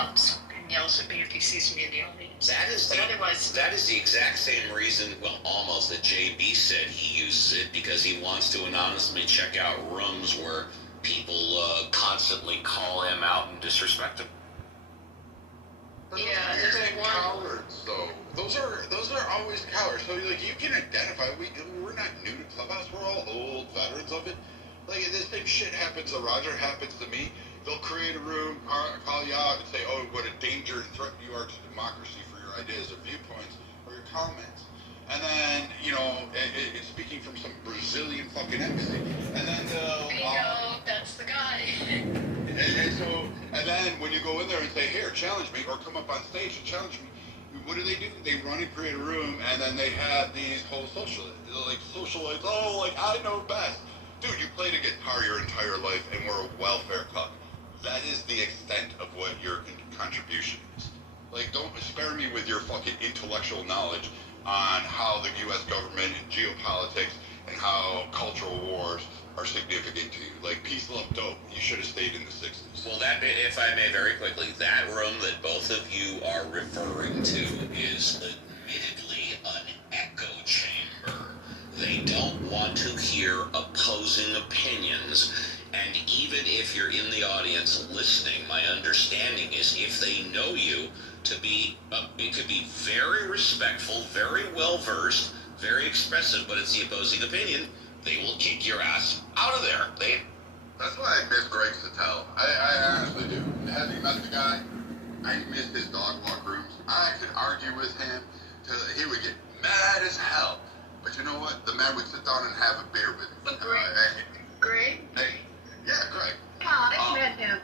out and yells at me if he sees me in the audience. That is the exact same reason, well, almost, that JB said he uses it, because he wants to anonymously check out rooms where people constantly call him out and disrespect him. Yeah, there's one. Cowards, though. Those are always cowards. So like you can identify. We're not new to Clubhouse. We're all old veterans of it. Like the same shit happens to Roger, happens to me. They'll create a room, call you out, and say, "Oh, what a danger and threat you are to democracy for your ideas or viewpoints or your comments." And then, it's speaking from some Brazilian fucking embassy. And then that's the guy. And then when you go in there and say, "Here, challenge me," or come up on stage and challenge me, what do? They run and create a room, and then they have these whole socialites. Oh, like I know best. Dude, you played a guitar your entire life and were a welfare cuck. That is the extent of what your contribution is. Like, don't spare me with your fucking intellectual knowledge on how the U.S. government and geopolitics and how cultural wars are significant to you. Like, peace, love, dope. You should have stayed in the 60s. Well, that bit, if I may very quickly, that room that both of you are referring to is admittedly an echo chamber. They don't want to hear opposing opinions. And even if you're in the audience listening, my understanding is if they know you to be, it could be very respectful, very well-versed, very expressive, but it's the opposing opinion, they will kick your ass out of there. That's why I miss Greg Sotelo. I honestly do. Having met the guy, I miss his dog walk rooms. I could argue with him till he would get mad as hell. But you know what? The man would sit down and have a beer with me. But Greg? Hey, yeah, Greg. Yeah, I met him,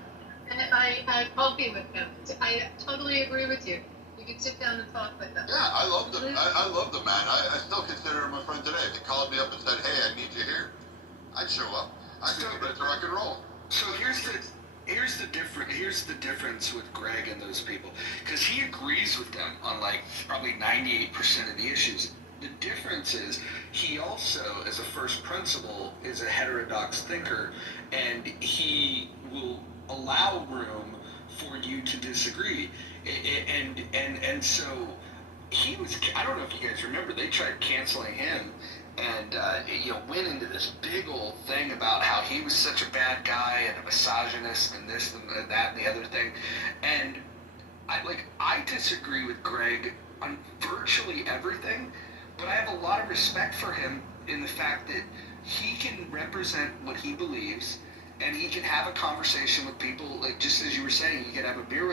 and I had coffee with him. I totally agree with you. You could sit down and talk with him. Yeah, I love the man. I still consider him a friend today. If he called me up and said, "Hey, I need you here," I'd show up. I'd get ready to rock and roll. So here's the difference with Greg and those people, because he agrees with them on like probably 98% of the issues. The difference is he also, as a first principle, is a heterodox thinker, and he will allow room for you to disagree. And so he was, I don't know if you guys remember, they tried canceling him and went into this big old thing about how he was such a bad guy and a misogynist and this and that and the other thing. And I disagree with Greg on virtually everything, but I have a lot of respect for him in the fact that he can represent what he believes, and he can have a conversation with people, like just as you were saying, he could have a beer with